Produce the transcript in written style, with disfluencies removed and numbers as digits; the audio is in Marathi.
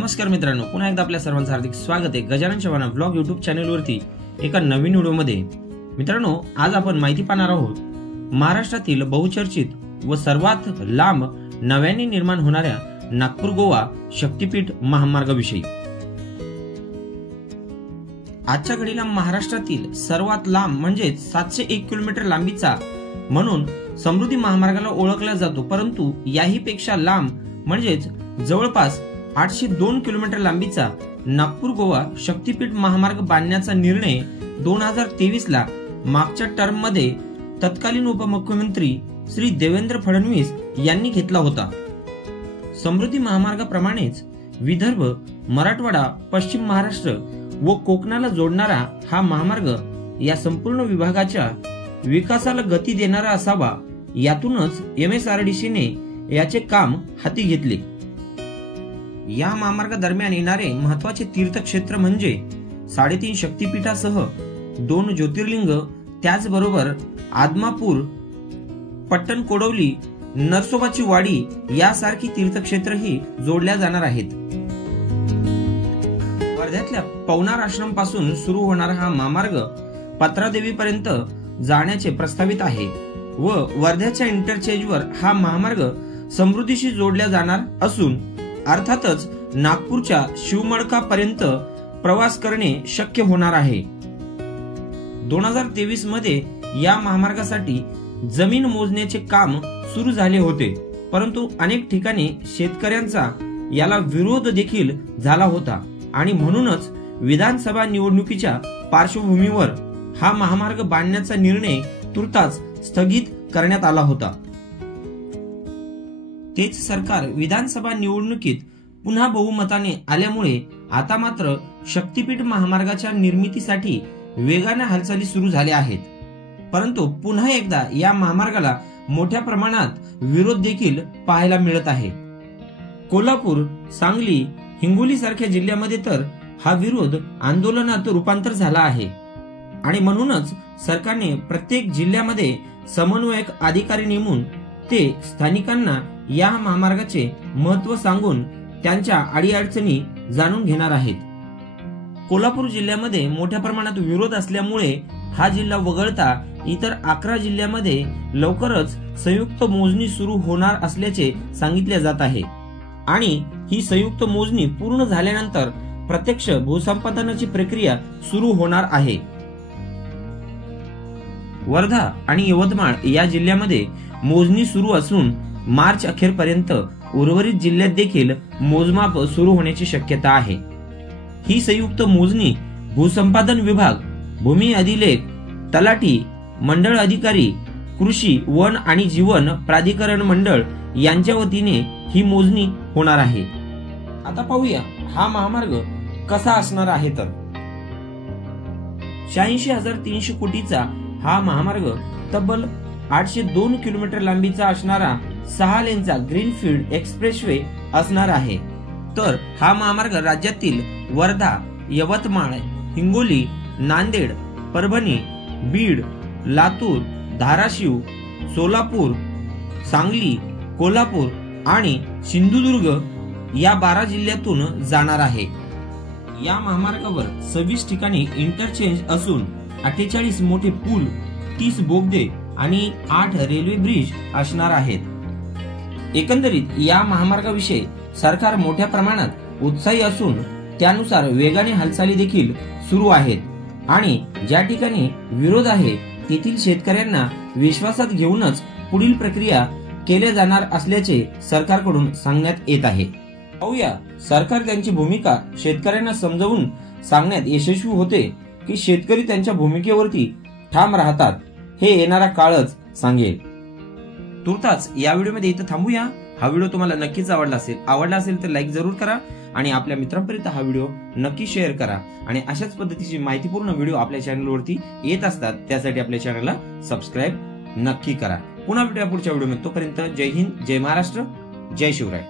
नमस्कार मित्रांनो, पुन्हा एकदा आपल्या सर्वांचं हार्दिक स्वागत आहे गजानन चव्हाण व्लॉग यूट्यूब चॅनलवरती एका नवीन व्हिडिओमध्ये। मित्रांनो, आज आपण माहिती पाहणार आहोत महाराष्ट्रातील बहुचर्चित व सर्वात लांब नव्याने निर्माण होणाऱ्या नागपूर गोवा शक्तीपीठ महामार्गाविषयी। आजच्या घडीला महाराष्ट्रातील सर्वात लांब म्हणजे 701 किलोमीटर लांबीचा म्हणून समृद्धी महामार्गाला ओळखला जातो, परंतु याही पेक्षा लांब म्हणजेच जवळपास 802 किलोमीटर लांबीचा नागपूर गोवा शक्तीपीठ महामार्ग बांधण्याचा निर्णय 2023 ला मागच्या टर्म मध्ये तत्कालीन उपमुख्यमंत्री श्री देवेंद्र फडणवीस यांनी घेतला होता। समृद्धी महामार्गाप्रमाणेच विदर्भ, मराठवाडा, पश्चिम महाराष्ट्र व कोकणाला जोडणारा हा महामार्ग या संपूर्ण विभागाच्या विकासाला गती देणारा असावा, यातूनच MSRDC ने याचे काम हाती घेतले। या महामार्गादरम्यान येणारे महत्वाचे तीर्थक्षेत्र म्हणजे 3.5 शक्तीपीठासह 2 ज्योतिर्लिंग, त्याचबरोबर आदमापूर, पट्टण कोडवली, नरसोबाची वाडी यासारखी तीर्थक्षेत्रही जोडल्या जाणार आहेत। वर्ध्यातल्या पवनार आश्रम पासून सुरू होणारा हा महामार्ग पत्रादेवीपर्यंत जाण्याचे प्रस्तावित आहे व वर्ध्याच्या इंटरचेंजवर हा महामार्ग समृद्धीशी जोडल्या जाणार असून अर्थातच नागपूरच्या शिवमडकापर्यंत प्रवास करणे शक्य होणार आहे। 2023 मध्ये या महामार्गासाठी जमीन मोजण्याचे काम सुरू झाले होते, परंतु अनेक ठिकाणी शेतकऱ्यांचा याला विरोध देखील झाला होता आणि म्हणूनच विधानसभा निवडणुकीच्या पार्श्वभूमीवर हा महामार्ग बांधण्याचा निर्णय तुर्तास स्थगित करण्यात आला होता। तेच सरकार विधानसभा निवडणुकीत पुन्हा बहुमताने आल्यामुळे आता मात्र शक्तीपीठ महामार्गाच्या निर्मितीसाठी वेगाने हालचाली सुरू झाल्या आहेत, परंतु पुन्हा एकदा या महामार्गाला मोठ्या प्रमाणात विरोध देखील पाहायला मिळत आहे। कोल्हापूर, सांगली, हिंगोली सारख्या जिल्ह्यामध्ये तर हा विरोध आंदोलनात रूपांतर झाला आहे आणि म्हणूनच सरकारने प्रत्येक जिल्ह्यामध्ये समन्वयक अधिकारी नेमून ते स्थानिकांना या महामार्गाचे महत्त्व सांगून त्यांच्या अडीअडचणी जाणून घेणार आहेत। कोल्हापूर जिल्ह्यामध्ये मोठ्या प्रमाणात विरोध असल्यामुळे हा जिल्हा वगळता इतर 11 जिल्ह्यामध्ये लवकरच संयुक्त मोजणी सुरू होणार असल्याचे सांगितले जात आहे आणि ही संयुक्त मोजणी पूर्ण झाल्यानंतर प्रत्यक्ष भूसंपादनाची प्रक्रिया सुरू होणार आहे। वर्धा आणि यवतमाळ या जिल्ह्यामध्ये मोजणी सुरू असून मार्च अखेरपर्यंत उर्वरित जिल्ह्यात देखील मोजमाप सुरू होण्याची शक्यता आहे। ही संयुक्त मोजणी भूसंपादन विभाग, भूमी अधिलेख, तलाठी, मंडळ अधिकारी, कृषी, वन आणि जीवन प्राधिकरण मंडळ यांच्या वतीने ही मोजणी होणार आहे। आता पाहूया हा महामार्ग कसा असणार आहे तर 86,300 कोटीचा हा महामार्ग तब्बल 802 किलोमीटर लांबीचा असणारा 6 लेनचा ग्रीनफील्ड एक्सप्रेसवे असणार आहे। तर हा महामार्ग राज्यातील वर्धा, यवतमाळ, हिंगोली, नांदेड, परभणी, बीड, लातूर, धाराशिव, सोलापूर, सांगली, कोल्हापूर आणि सिंधुदुर्ग या 12 जिल्ह्यातून जाणार आहे। या महामार्गावर 26 ठिकाणी इंटरचेंज असून 48 मोठे पूल, 30 बोगदे आणि 8 रेल्वे ब्रिज असणार आहेत। एकंदरीत या महामार्गाविषयी सरकार मोठ्या प्रमाणात उत्साही असून त्यानुसार वेगाने हालचाली देखील सुरू आहेत आणि ज्या ठिकाणी विरोध आहे तेथील शेतकऱ्यांना विश्वासात घेऊनच पुढील प्रक्रिया केल्या जाणार असल्याचे सरकारकडून सांगण्यात येत आहे। पाहूया सरकार त्यांची भूमिका शेतकऱ्यांना समजावून सांगण्यात यशस्वी होते की शेतकरी त्यांच्या भूमिकेवरती ठाम राहतात, हे येणारा काळच सांगेल। तुर्तास या व्हिडिओमध्ये इथं थांबूया। हा व्हिडिओ तुम्हाला नक्कीच आवडला असेल तर लाईक जरूर करा आणि आपल्या मित्रांपर्यंत हा व्हिडिओ नक्की शेअर करा आणि अशाच पद्धतीची माहितीपूर्ण व्हिडिओ आपल्या चॅनलवरती येत असतात, त्यासाठी आपल्या चॅनलला सबस्क्राईब नक्की करा। पुन्हा भेटूया पुढच्या व्हिडिओमध्ये, तोपर्यंत जय हिंद, जय महाराष्ट्र, जय शिवराय।